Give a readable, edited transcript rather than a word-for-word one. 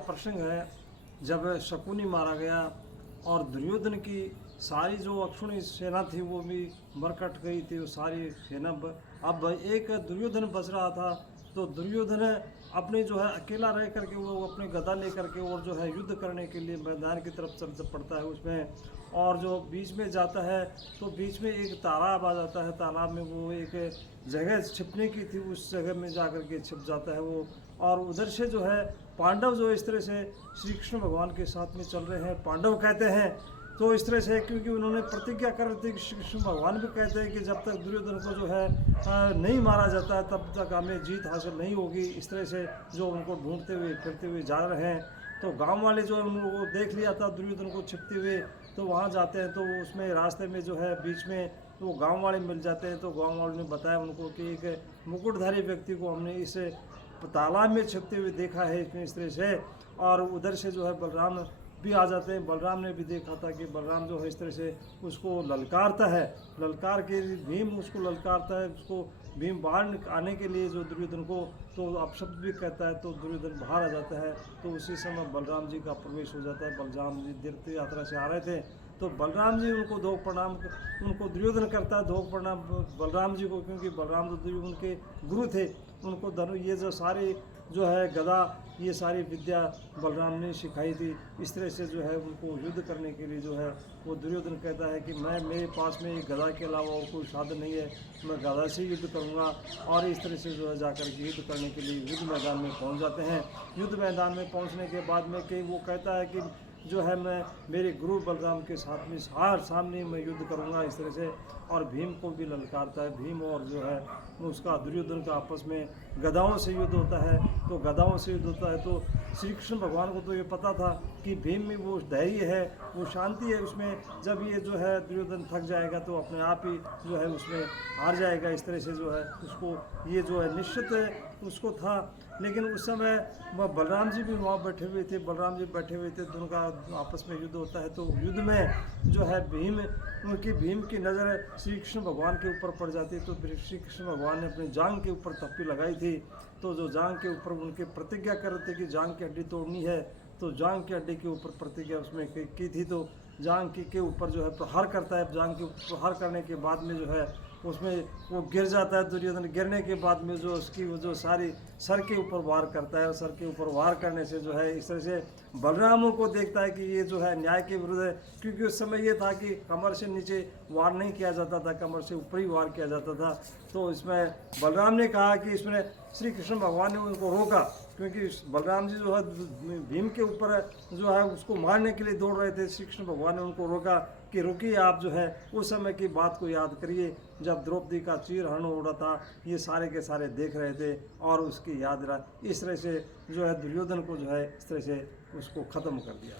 प्रसंग है जब शकुनी मारा गया और दुर्योधन की सारी जो अक्षुणी सेना थी वो भी मरकट गई थी। वो सारी सेना अब एक दुर्योधन बच रहा था। तो दुर्योधन अपने जो है अकेला रह करके वो अपने गदा लेकर के और जो है युद्ध करने के लिए मैदान की तरफ चल पड़ता है उसमें। और जो बीच में जाता है तो बीच में एक तालाब आ जाता है। तालाब में वो एक जगह छिपने की थी, उस जगह में जा कर के छिप जाता है वो। और उधर से जो है पांडव जो इस तरह से श्री कृष्ण भगवान के साथ में चल रहे हैं। पांडव कहते हैं तो इस तरह से, क्योंकि उन्होंने प्रतिज्ञा कर रही थी कि श्री कृष्ण भगवान भी कहते हैं कि जब तक दुर्योधन को जो है नहीं मारा जाता है तब तक हमें जीत हासिल नहीं होगी। इस तरह से जो उनको ढूंढते हुए फिरते हुए जा रहे हैं। तो गांव वाले जो उन लोगों को देख लिया था दुर्योधन को छिपते हुए, तो वहाँ जाते हैं। तो उसमें रास्ते में जो है बीच में वो गांव वाले मिल जाते हैं। तो गांव वालों ने बताया उनको कि एक मुकुटधारी व्यक्ति को हमने इस तालाब में छिपते हुए देखा है इसमें इस तरह से। और उधर से जो है बलराम भी आ जाते हैं। बलराम ने भी देखा था कि बलराम जो है इस तरह से उसको ललकारता है। ललकार के भीम उसको ललकारता है, उसको भीम बाहर आने के लिए जो दुर्योधन को तो अपशब्द भी कहता है। तो दुर्योधन बाहर आ जाता है। तो उसी समय बलराम जी का प्रवेश हो जाता है। बलराम जी तीर्थ यात्रा से आ रहे थे तो बलराम जी उनको धोख प्रणाम, उनको दुर्योधन करता है धोख प्रणाम बलराम जी को, क्योंकि बलराम तो दुर्योधन के गुरु थे। उनको धनु ये जो सारी जो है गदा ये सारी विद्या बलराम ने सिखाई थी। इस तरह से जो है उनको युद्ध करने के लिए जो है वो दुर्योधन कहता है कि मेरे पास में गदा के अलावा और कोई साधन नहीं है, मैं गदा से युद्ध करूंगा। और इस तरह से जो है जाकर के युद्ध करने के लिए युद्ध मैदान में पहुंच जाते हैं। युद्ध मैदान में पहुंचने के बाद में कि वो कहता है कि जो है मैं मेरे गुरु बलराम के साथ में सामने मैं युद्ध करूंगा इस तरह से। और भीम को भी ललकारता है। भीम और जो है उसका दुर्योधन का आपस में गदाओं से युद्ध होता है। तो गदाओं से युद्ध होता है तो श्री कृष्ण भगवान को तो ये पता था कि भीम में वो धैर्य है, वो शांति है उसमें। जब ये जो है दुर्योधन थक जाएगा तो अपने आप ही जो है उसमें हार जाएगा। इस तरह से जो है उसको ये जो है निश्चित उसको था। लेकिन उस समय बलराम जी भी वहाँ बैठे हुए थे। बलराम जी बैठे हुए थे, दोनों का आपस में युद्ध होता है। तो युद्ध में जो है भीम की नज़र श्री कृष्ण भगवान के ऊपर पड़ जाती है। तो श्री कृष्ण भगवान ने अपनी जांग के ऊपर तप्पी लगाई थी। तो जो जांग के ऊपर उनके प्रतिज्ञा कर रहे थे कि जांग की हड्डी तोड़नी है, तो जांग की हड्डी के ऊपर प्रतिज्ञा उसमें की थी। तो जांग के ऊपर जो है प्रहार करता है। जांग के ऊपर प्रहार करने के बाद में जो है उसमें वो गिर जाता है। दुर्योधन गिरने के बाद में जो उसकी वो जो सारी सर के ऊपर वार करता है। और सर के ऊपर वार करने से जो है इस तरह से बलरामों को देखता है कि ये जो है न्याय के विरुद्ध है। क्योंकि उस समय ये था कि कमर से नीचे वार नहीं किया जाता था, कमर से ऊपर ही वार किया जाता था। तो इसमें बलराम ने कहा कि इसमें श्री कृष्ण भगवान ने उनको रोका, क्योंकि बलराम जी जो है भीम के ऊपर जो है उसको मारने के लिए दौड़ रहे थे। श्री कृष्ण भगवान ने उनको रोका कि रुकिए, आप जो है उस समय की बात को याद करिए जब द्रौपदी का चीरहरण हो रहा था। ये सारे के सारे देख रहे थे और उसकी याद रहा। इस तरह से जो है दुर्योधन को जो है इस तरह से उसको ख़त्म कर दिया।